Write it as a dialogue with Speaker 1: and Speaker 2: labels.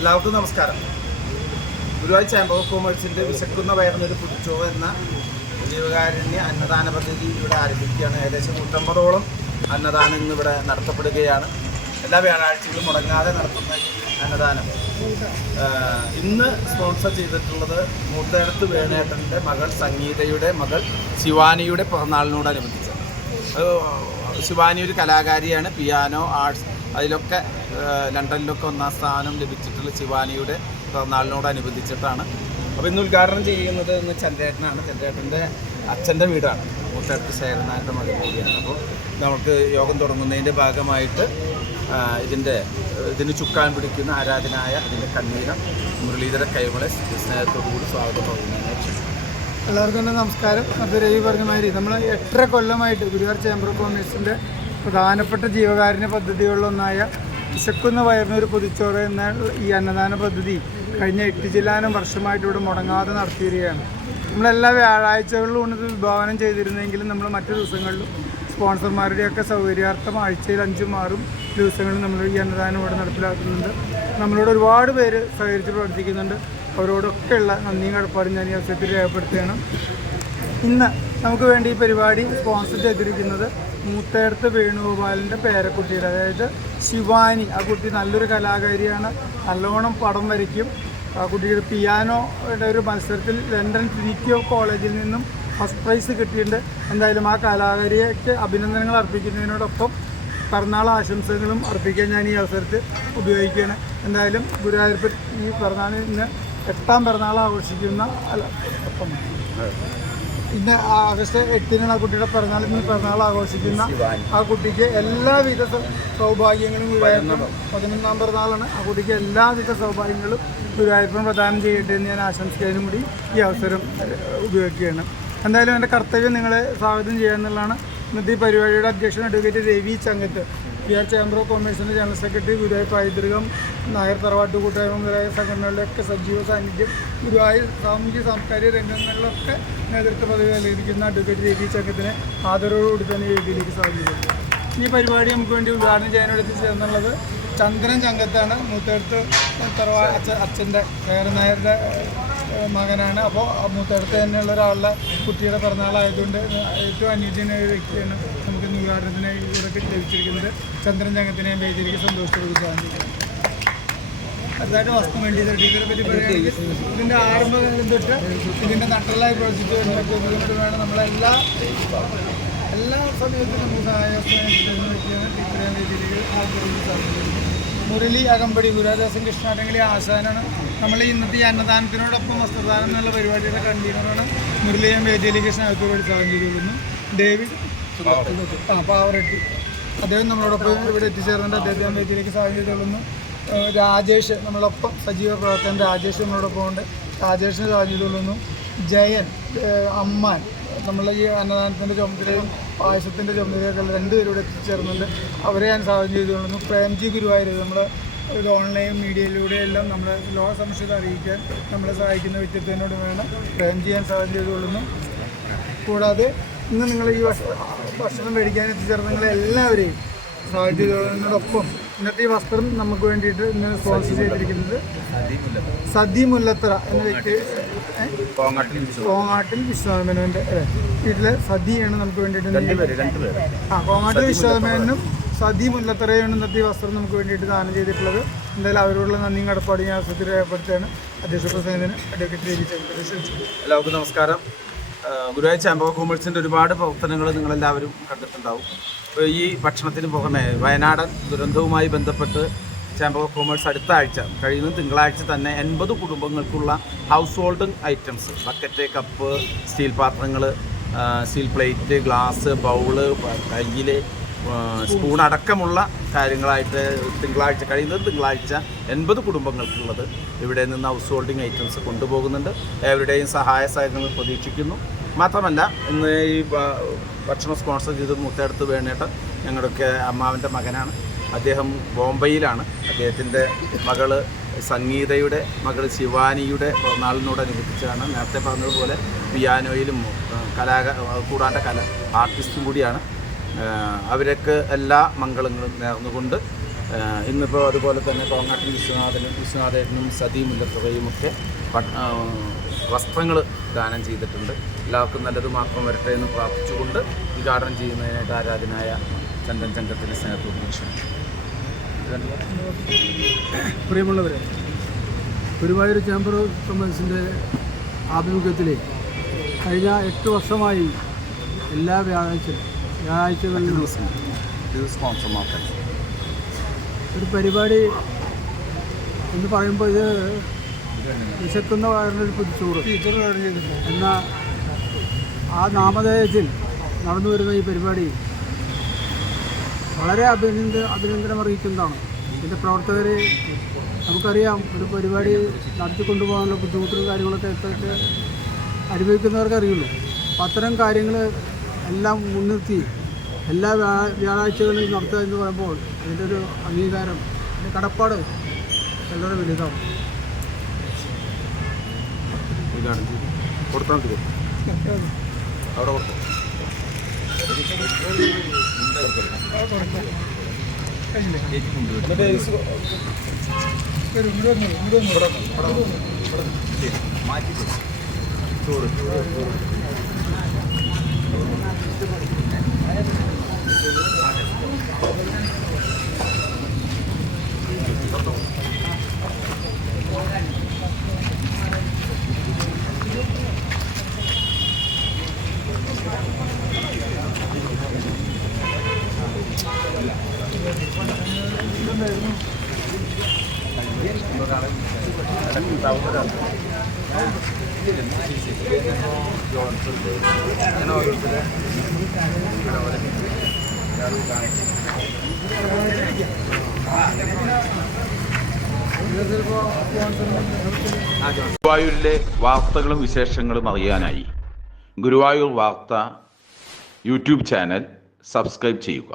Speaker 1: എല്ലാവർക്കും നമസ്കാരം. Guruvayur chamber of കൊമേഴ്സിന്റെ വിശക്കുന്ന വയറിനൊരു പുതിച്ചോ എന്ന ജീവകാരുണ്യ അന്നദാന പദ്ധതി ഇവിടെ ആരംഭിക്കുകയാണ്. ഏകദേശം നൂറ്റമ്പതോളം അന്നദാനം ഇന്ന് ഇവിടെ നടത്തപ്പെടുകയാണ്. എല്ലാ വ്യാഴാഴ്ചകളും മുടങ്ങാതെ നടത്തുന്ന അന്നദാനം. ഇന്ന് സ്പോൺസർ ചെയ്തിട്ടുള്ളത് മൂത്തേടത്ത് വേണേട്ടന്റെ മകൾ സംഗീതയുടെ മകൾ ശിവാനിയുടെ പിറന്നാളിനോടനുബന്ധിച്ച് ശിവാനി ഒരു കലാകാരിയാണ് പിയാനോ ആർട്സ് അതിലൊക്കെ ലണ്ടനിലൊക്കെ ഒന്നാം സ്ഥാനം ലഭിച്ചിട്ടുള്ള ശിവാനിയുടെ പിറന്നാളിനോടനുബന്ധിച്ചിട്ടാണ്. അപ്പോൾ ഇന്ന് ഉദ്ഘാടനം ചെയ്യുന്നത് ഇന്ന് ചന്ദ്രേട്ടനാണ്. ചന്ദ്രേട്ടന്റെ അച്ഛന്റെ വീടാണ്. മൂത്തടുത്ത് ശേഖരനാഥന്റെ മകൻ കൂടിയാണ്. അപ്പോൾ നമുക്ക് യോഗം തുടങ്ങുന്നതിന്റെ ഭാഗമായിട്ട് ഇതിന്റെ ഇതിന് ചുക്കാൻ പിടിക്കുന്ന ആരാധനായ ഇതിന്റെ കണ്ണീരം മുരളീധര കൈമളെ സ്നേഹത്തോടുകൂടി സ്വാഗതം പറയുന്നതിനെ
Speaker 2: എല്ലാവർക്കും നമസ്കാരം. അപ്പോൾ രവി പറഞ്ഞ മാതിരി നമ്മൾ എട്ടര കൊല്ലമായിട്ട് ഗുരുവാർ ചേംബർ ഓഫ് കൊമേഴ്സിന്റെ പ്രധാനപ്പെട്ട ജീവകാരുണ്യ പദ്ധതികളിലൊന്നായ വിശക്കുന്ന വയറിനൊരു പൊതിച്ചോറ് എന്ന ഈ അന്നദാന പദ്ധതി കഴിഞ്ഞ എട്ട് ജില്ലാനും വർഷമായിട്ട് ഇവിടെ മുടങ്ങാതെ നടത്തി വരികയാണ് നമ്മളെല്ലാ വ്യാഴാഴ്ചകളിലും ഉണ്ട് വിഭാവനം ചെയ്തിരുന്നെങ്കിലും നമ്മൾ മറ്റു ദിവസങ്ങളിലും സ്പോൺസർമാരുടെയൊക്കെ സൗകര്യാർത്ഥം ആഴ്ചയിൽ അഞ്ചും ആറും ദിവസങ്ങളിൽ നമ്മൾ ഈ അന്നദാനം ഇവിടെ നടപ്പിലാക്കുന്നുണ്ട്. നമ്മളോട് ഒരുപാട് പേര് സഹകരിച്ച് പ്രവർത്തിക്കുന്നുണ്ട്. അവരോടൊക്കെയുള്ള നന്ദിയും കടപ്പാടും ഞാൻ ഈ അവസരത്തിൽ രേഖപ്പെടുത്തുകയാണ്. ഇന്ന് നമുക്ക് വേണ്ടി ഈ പരിപാടി സ്പോൺസർ ചെയ്തിരിക്കുന്നത് മൂത്തേടത്ത് വേണുഗോപാലിന്റെ പേരക്കുട്ടിയുടെ അതായത് ശിവാനി. ആ കുട്ടി നല്ലൊരു കലാകാരിയാണ്. നല്ലോണം പടം വരയ്ക്കും. ആ കുട്ടിയുടെ പിയാനോയുടെ ഒരു മത്സരത്തിൽ ലണ്ടൻ ട്രിനിറ്റി ഓഫ് കോളേജിൽ നിന്നും ഫസ്റ്റ് പ്രൈസ് കിട്ടിയിട്ടുണ്ട്. എന്തായാലും ആ കലാകാരിക്ക് അഭിനന്ദനങ്ങൾ അർപ്പിക്കുന്നതിനോടൊപ്പം പിറന്നാൾ ആശംസകളും അർപ്പിക്കാൻ ഞാൻ ഈ അവസരത്തിൽ ഉപയോഗിക്കുകയാണ്. എന്തായാലും ഗുരുവായൂർപ്പ് ഈ പിറന്നാളിൽ നിന്ന് എട്ടാം പിറന്നാൾ ആഘോഷിക്കുന്ന അല്ല ഒപ്പം. ഇന്ന് ആഗസ്റ്റ് എട്ടിനാണ് ആ കുട്ടിയുടെ പിറന്നാൾ. ഇന്ന് പിറന്നാൾ ആഘോഷിക്കുന്ന ആ കുട്ടിക്ക് എല്ലാവിധ സൗഭാഗ്യങ്ങളും ഗുരുവായൂരപ്പൻ പതിനൊന്നാം പിറന്നാളാണ്. ആ കുട്ടിക്ക് എല്ലാവിധ സൗഭാഗ്യങ്ങളും ഗുരുവായൂരപ്പൻ പ്രദാനം ചെയ്യട്ടെ എന്ന് ഞാൻ ആശംസിക്കാനും കൂടി ഈ അവസരം ഉപയോഗിക്കുകയാണ്. എന്തായാലും എന്റെ കർത്തവ്യം നിങ്ങളെ സ്വാഗതം ചെയ്യുക എന്നുള്ളതാണ്. ഇന്നത്തെ ഈ പരിപാടിയുടെ അധ്യക്ഷൻ advocate Ravi Changath. R chamber of കൊമേഴ്സിന്റെ general secretary Guruvayur പൈതൃകം നായർ തറവാട്ട് കൂട്ടായ്മ മുതലായ സംഘടനകളിലൊക്കെ സജീവ സാന്നിധ്യം ഗുരുവായൂർ സാമൂഹ്യ സാംസ്കാരിക രംഗങ്ങളിലൊക്കെ നേതൃത്വ പദവി നൽകിയിരിക്കുന്ന അഡ്വക്കേറ്റ് ജെ രവി ചക്കത്തിന് ആദരവോടുകൂടി തന്നെ വേദിയിലേക്ക് സ്വാഗതം. ഈ പരിപാടി നമുക്ക് വേണ്ടി ഉദ്ഘാടനം ചെയ്യാനോട് ചേർന്നുള്ളത് ചന്ദ്രൻ ചങ്കത്താണ് മൂത്തടുത്ത് തറവാ അച്ഛ അച്ഛന്റെ നായരുടെ മകനാണ്. അപ്പോൾ മൂത്തടുത്ത് തന്നെയുള്ള ഒരാളുടെ കുട്ടിയുടെ പിറന്നാളായതുകൊണ്ട് ഏറ്റവും അനുയോജ്യനായ വ്യക്തിയാണ് ഉദ്ഘാടനത്തിന് ഇവരൊക്കെ ലഭിച്ചിരിക്കുന്നത് ചന്ദ്രൻ ചങ്ങത്തിനെയും വേദിക്ക് സന്തോഷത്തോട് ഉദ്ഘാടനം ചെയ്യുന്നത് വസ്തു വേണ്ടി ടീച്ചറെ പറ്റി പറയുകയാണെങ്കിൽ ഇതിന്റെ ആരംഭം തൊട്ട് ഇതിന്റെ നട്ടലായി പ്രവർത്തിച്ചു വരുന്നതിനോട് വേണം. നമ്മളെല്ലാ എല്ലാ സമയത്തും നമുക്ക് സഹായം തരുന്ന വ്യക്തിയാണ് ടീച്ചറെ മുരളി അകമ്പടി ഗുരുദാസൻ കൃഷ്ണാട്ടങ്ങളി ആശാനാണ്. നമ്മൾ ഇന്നത്തെ ഈ അന്നദാനത്തിനോടൊപ്പം വസ്ത്രദാനം എന്നുള്ള പരിപാടിയുടെ കൺവീനറാണ് മുരളിയും വേദിയിലേക്ക് സ്നേഹത്തോട് സ്വാഗതം ചെയ്തിരുന്നു ഡേവിഡ് ആ പാവറെട്ടി അദ്ദേഹം നമ്മളോടൊപ്പം ഇവിടെ എത്തിച്ചേർന്നിട്ട് അദ്ദേഹത്തിന് ഞാൻ വേദിയിലേക്ക് സ്വാഗതം ചെയ്തുകൊള്ളുന്നു രാജേഷ് നമ്മളൊപ്പം സജീവ പ്രവർത്തകൻ രാജേഷ് നമ്മളോടൊപ്പം ഉണ്ട്. രാജേഷിന് സാഹചര്യമുള്ളൊന്നും ജയൻ അമ്മാൻ നമ്മളെ ഈ അന്നദാനത്തിന്റെ ചുമതലയും പായസത്തിന്റെ ചുമതലയൊക്കെ രണ്ടുപേരും ഇവിടെ എത്തിച്ചേർന്നുണ്ട് അവരെ ഞാൻ സ്വാഗതം ചെയ്തുകൊള്ളുന്നു. പ്രേംജി ഗുരുവായൂർ നമ്മൾ ഒരു ഓൺലൈൻ മീഡിയയിലൂടെ എല്ലാം നമ്മളെ ലോക സംശയത്തെ അറിയിക്കാൻ നമ്മളെ സഹായിക്കുന്ന വ്യക്തിത്വത്തിനോട് വേണം. പ്രേംജി ഞാൻ ചെയ്തുകൊള്ളുന്നു. കൂടാതെ ഇന്ന് നിങ്ങൾ ഈ ഭക്ഷ- ഭക്ഷണം മേടിക്കാൻ എത്തിച്ചേർന്ന നിങ്ങളെ എല്ലാവരെയും സ്വാഗതം ചെയ്തതിനോടൊപ്പം ഇന്നത്തെ ഈ വസ്ത്രം നമുക്ക് വേണ്ടിയിട്ട് ഇന്ന് സ്പോൺസർ ചെയ്തിരിക്കുന്നത് സതി മുല്ലത്തറ എന്ന വ്യക്തി? കോങ്ങാട്ടിൽ വിശ്വാസമേനോന്റെ വീട്ടിലെ സതിയാണ് നമുക്ക് വേണ്ടിയിട്ട് ആ കോങ്ങാട്ടിൽ വിശ്വാസമേനും സതി മുല്ലത്തറയാണ് ഇന്നത്തെ ഈ വസ്ത്രം നമുക്ക് വേണ്ടിയിട്ട് ദാനം ചെയ്തിട്ടുള്ളത്. എന്തായാലും അവരോടുള്ള നന്ദിയും കടപ്പാടും ഞാൻ അവസരത്തിൽ രേഖപ്പെടുത്തുകയാണ്. അധ്യക്ഷ പ്രസംഗത്തിന് അഡ്വക്കേറ്റ്
Speaker 1: എല്ലാവർക്കും നമസ്കാരം. ചേംബർ ഓഫ് കൊമേഴ്സിന്റെ ഒരുപാട് പ്രവർത്തനങ്ങൾ നിങ്ങളെല്ലാവരും കണ്ടിട്ടുണ്ടാവും. ഈ ഭക്ഷണത്തിന് പുറമെ വയനാടൻ ദുരന്തവുമായി ബന്ധപ്പെട്ട് ചേംബർ ഓഫ് കൊമേഴ്സ് അടുത്ത ആഴ്ച കഴിയുന്ന തിങ്കളാഴ്ച തന്നെ എൺപത് കുടുംബങ്ങൾക്കുള്ള house holding items bucket cup steel പാത്രങ്ങൾ സ്റ്റീൽ പ്ലേറ്റ് ഗ്ലാസ് ബൗൾ കയ്യിൽ സ്പൂൺ അടക്കമുള്ള കാര്യങ്ങളായിട്ട് തിങ്കളാഴ്ച കഴിയുന്നത് തിങ്കളാഴ്ച എൺപത് കുടുംബങ്ങൾക്കുള്ളത്. ഇവിടെ നിന്ന് ഹൗസ് ഹോൾഡിംഗ് ഐറ്റംസ് കൊണ്ടുപോകുന്നുണ്ട്. എവരുടെയും സഹായ സഹകരണങ്ങൾ പ്രതീക്ഷിക്കുന്നു. മാത്രമല്ല ഇന്ന് ഈ ഭക്ഷണം സ്പോൺസർ ചെയ്ത് മുത്തേടത്ത് വേണേട്ട് ഞങ്ങളുടെയൊക്കെ അമ്മാവന്റെ മകനാണ്. അദ്ദേഹം ബോംബെയിലാണ്. അദ്ദേഹത്തിന്റെ മകൾ സംഗീതയുടെ മകൾ ശിവാനിയുടെ പിറന്നാളിനോടനുബന്ധിച്ചാണ് നേരത്തെ പറഞ്ഞതുപോലെ പിയാനോയിലും കലാ കൂടാണ്ട് കല ആർട്ടിസ്റ്റും കൂടിയാണ്. അവർക്ക് എല്ലാ മംഗളങ്ങളും നേർന്നുകൊണ്ട് ഇന്നിപ്പോൾ അതുപോലെ തന്നെ കോങ്ങാട്ടിൽ വിശ്വനാഥനും വിശ്വനാഥനും സതി മുല്ലത്തുകയും ഒക്കെ വസ്ത്രങ്ങൾ ദാനം ചെയ്തിട്ടുണ്ട്. എല്ലാവർക്കും നല്ലത് മാത്രം വരട്ടെ എന്ന് പ്രാർത്ഥിച്ചുകൊണ്ട് ഉദ്ഘാടനം ചെയ്യുന്നതിനായിട്ട് ആരാധനായ ചന്ദൻ ചങ്കത്തിന്റെ സ്നേഹത്തോട്
Speaker 3: പ്രിയമുള്ളവരെ ഗുരുവായൂർ ചേംബർ ഓഫ് കൊമേഴ്സിന്റെ ആഭിമുഖ്യത്തിൽ കഴിഞ്ഞ എട്ട് വർഷമായി എല്ലാ
Speaker 1: ഇത് സ്പോൺസർ മാർക്കറ്റ്
Speaker 3: ഒരു പരിപാടി എന്ന് പറയുമ്പോൾ ഇത് വിശക്കുന്ന വയറിനൊരു പുതിച്ചോറ് എന്ന ആ നാമധേയത്തിൽ നടന്നു വരുന്ന ഈ പരിപാടി വളരെ അഭിനന്ദ അഭിനന്ദനം അറിയിക്കുന്നതാണ് ഇതിന്റെ പ്രവർത്തകർ നമുക്കറിയാം ഒരു പരിപാടി നടത്തിക്കൊണ്ടുപോകാനുള്ള ബുദ്ധിമുട്ടും കാര്യങ്ങളൊക്കെ അനുഭവിക്കുന്നവർക്ക് അറിയുള്ളൂ അപ്പം അത്തരം കാര്യങ്ങൾ എല്ലാം മുൻനിർത്തി എല്ലാ വ്യാഴ- വ്യാഴാഴ്ചകളിലും നടത്തുക എന്ന് പറയുമ്പോൾ അതിന്റെ ഒരു അംഗീകാരം അതിന്റെ കടപ്പാട് വളരെ വലുതാണ്
Speaker 1: കൊടുത്താൽ മതി. അവിടെ കൊടുത്തു.
Speaker 4: ഗുരുവായൂരിലെ വാർത്തകളും വിശേഷങ്ങളും അറിയാനായി ഗുരുവായൂർ വാർത്ത യൂട്യൂബ് ചാനൽ സബ്സ്ക്രൈബ് ചെയ്യുക